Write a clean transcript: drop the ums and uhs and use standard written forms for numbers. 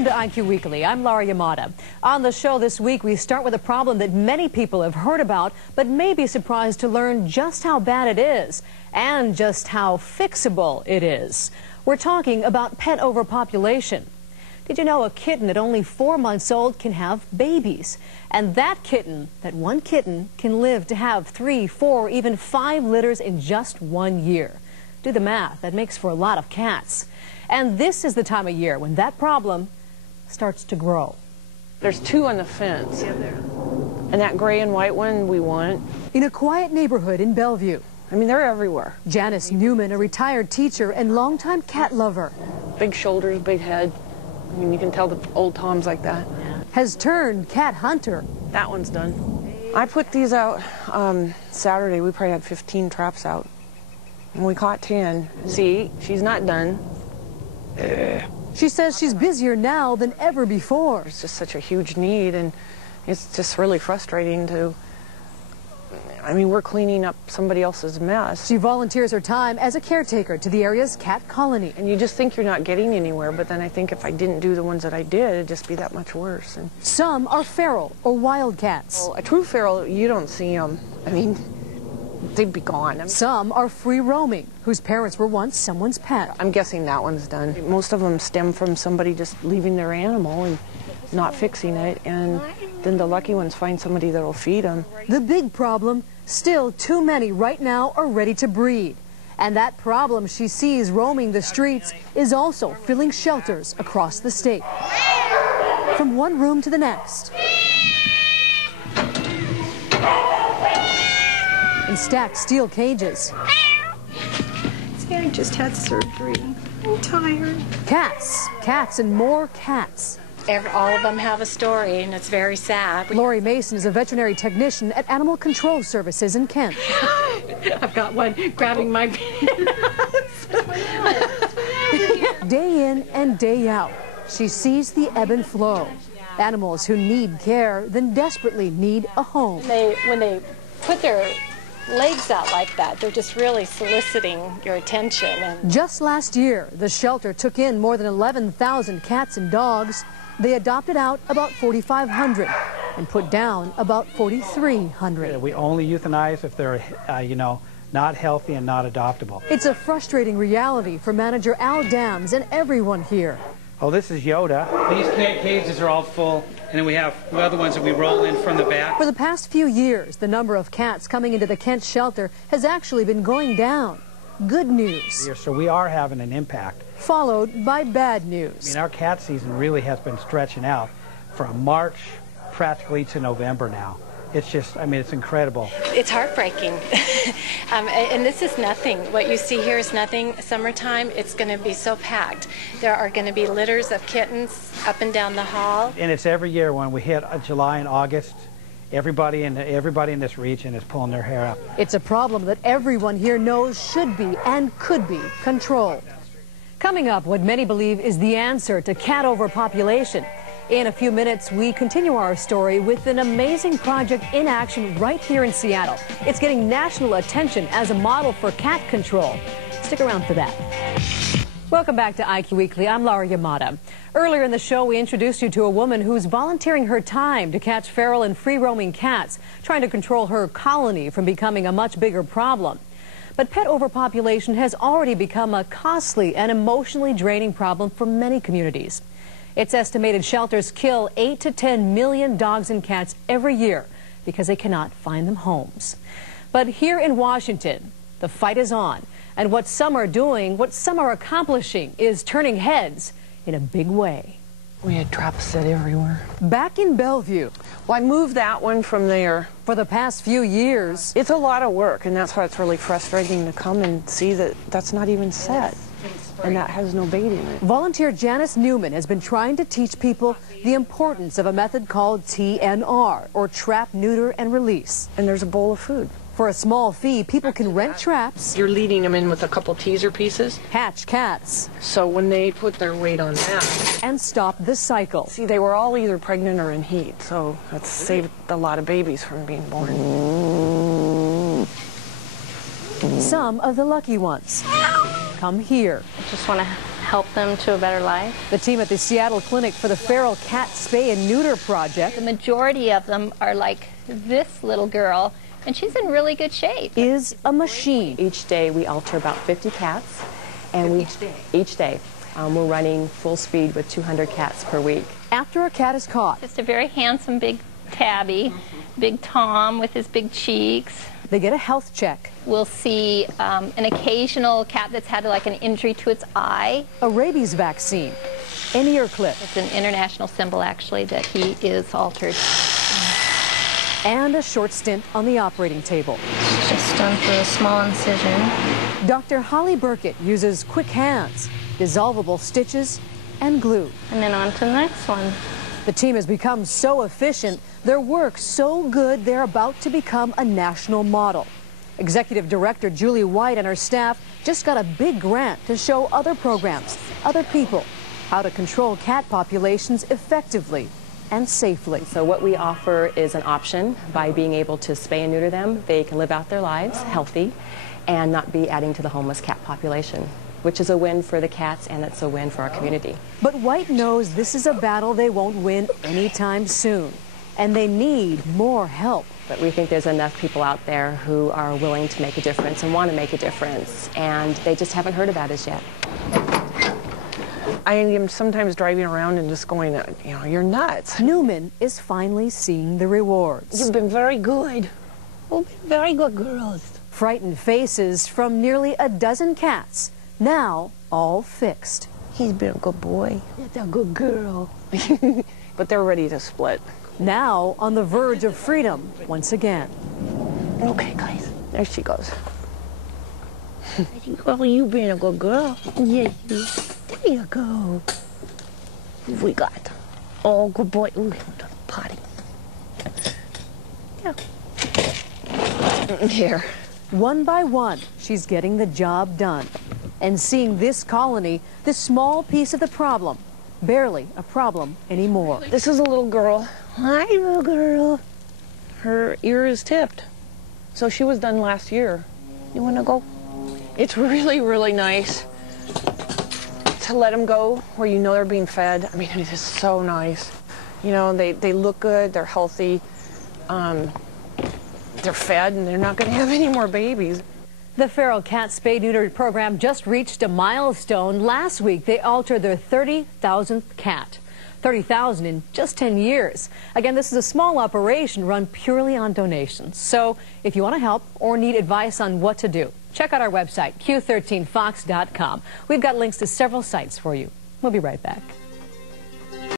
Welcome to IQ Weekly. I'm Laura Yamada. On the show this week, we start with a problem that many people have heard about, but may be surprised to learn just how bad it is and just how fixable it is. We're talking about pet overpopulation. Did you know a kitten at only 4 months old can have babies? And that one kitten can live to have 3, 4, even 5 litters in just 1 year. Do the math, that makes for a lot of cats. And this is the time of year when that problem starts to grow. There's 2 on the fence. Yeah, there. And that gray and white one we want. In a quiet neighborhood in Bellevue. I mean, they're everywhere. Janice Newman, a retired teacher and longtime cat lover. Big shoulders, big head. I mean, you can tell the old Toms like that. Has turned cat hunter. That one's done. I put these out Saturday. We probably had 15 traps out. And we caught 10. See, she's not done. She says she's busier now than ever before. It's just such a huge need, and it's just really frustrating to... I mean, we're cleaning up somebody else's mess. She volunteers her time as a caretaker to the area's cat colony. And you just think you're not getting anywhere, but then I think if I didn't do the ones that I did, it'd just be that much worse. And some are feral or wild cats. well, a true feral, you don't see them. I mean, they'd be gone. Some are free roaming, whose parents were once someone's pet. I'm guessing that one's done. Most of them stem from somebody just leaving their animal and not fixing it, and then the lucky ones find somebody that'll feed them. The big problem, still too many right now are ready to breed. And that problem she sees roaming the streets is also filling shelters across the state. From one room to the next. In stacked steel cages. See, I just had surgery. I'm tired. Cats and more cats. All of them have a story, and it's very sad. Lori Mason is a veterinary technician at Animal Control Services in Kent. I've got one grabbing my Day in and day out, she sees the ebb and flow. Animals who need care then desperately need a home. When they put their legs out like that, they're just really soliciting your attention. And just last year, the shelter took in more than 11,000 cats and dogs. They adopted out about 4,500 and put down about 4,300. We only euthanize if they're, not healthy and not adoptable. It's a frustrating reality for manager Al Dams and everyone here. Oh, this is Yoda. These cages are all full, and then we have other ones that we roll in from the back. For the past few years, the number of cats coming into the Kent shelter has actually been going down. Good news. So we are having an impact. Followed by bad news. I mean, our cat season really has been stretching out from March practically to November now. It's just, I mean, it's incredible. it's heartbreaking. And this is nothing. What you see here is nothing. Summertime, it's going to be so packed. There are going to be litters of kittens up and down the hall. And it's every year when we hit July and August. Everybody in this region is pulling their hair out. It's a problem that everyone here knows should be and could be controlled. Coming up, what many believe is the answer to cat overpopulation. In a few minutes, we continue our story with an amazing project in action right here in Seattle. It's getting national attention as a model for cat control. Stick around for that. Welcome back to IQ Weekly. I'm Laura Yamada. Earlier in the show, we introduced you to a woman who's volunteering her time to catch feral and free-roaming cats, trying to control her colony from becoming a much bigger problem. But pet overpopulation has already become a costly and emotionally draining problem for many communities. It's estimated shelters kill 8 to 10 million dogs and cats every year because they cannot find them homes. But here in Washington, the fight is on. And what some are doing, what some are accomplishing, is turning heads in a big way. We had traps set everywhere. Back in Bellevue. Well, I moved that one from there. For the past few years. It's a lot of work, and that's why it's really frustrating to come and see that that's not even set. And that has no bait in it. Volunteer Janice Newman has been trying to teach people the importance of a method called TNR, or trap, neuter, and release. And there's a bowl of food. For a small fee, people can rent traps. You're leading them in with a couple teaser pieces. Hatch cats. So when they put their weight on that. And stop the cycle. See, they were all either pregnant or in heat, so that's saved a lot of babies from being born. Some of the lucky ones. come here. I just want to help them to a better life. The team at the Seattle Clinic for the Feral Cat Spay and Neuter Project, the majority of them are like this little girl, and she's in really good shape. Is a machine. Each day we alter about 50 cats, and each day we're running full speed with 200 cats per week. After a cat is caught, Just a very handsome big tabby, big Tom with his big cheeks. they get a health check, We'll see an occasional cat that's had like an injury to its eye. a rabies vaccine, an ear clip, It's an international symbol actually that he is altered. and a short stint on the operating table. It's just done for a small incision. Dr. Holly Burkett uses quick hands, dissolvable stitches, and glue. And then on to the next one. The team has become so efficient, their work so good, they're about to become a national model. Executive Director Julie White and her staff just got a big grant to show other programs, other people, how to control cat populations effectively and safely. So what we offer is an option. By being able to spay and neuter them, they can live out their lives healthy and not be adding to the homeless cat population, which is a win for the cats and it's a win for our community. But White knows this is a battle they won't win anytime soon, and they need more help. But we think there's enough people out there who are willing to make a difference and want to make a difference, and they just haven't heard about us yet. I am sometimes driving around and just going, you know, you're nuts. Newman is finally seeing the rewards. You've been very good. You've been very good girls. Frightened faces from nearly a dozen cats, now all fixed. He's been a good boy. That's a good girl. But they're ready to split. Now on the verge of freedom once again. Okay, guys. There she goes. Oh, you been a good girl. Yes, you. There you go. What we got? Oh, good boy. Ooh, the potty. Yeah. Here. One by one, she's getting the job done. And seeing this colony, this small piece of the problem, barely a problem anymore. This is a little girl. Hi, little girl. Her ear is tipped. So she was done last year. You want to go? It's really, really nice to let them go where you know they're being fed. I mean, it is so nice. You know, they look good, they're healthy, they're fed, and they're not going to have any more babies. The Feral Cat Spay Neuter program just reached a milestone. Last week, they altered their 30,000th cat. 30,000 in just 10 years. Again, this is a small operation run purely on donations. So if you want to help or need advice on what to do, check out our website, Q13Fox.com. We've got links to several sites for you. We'll be right back.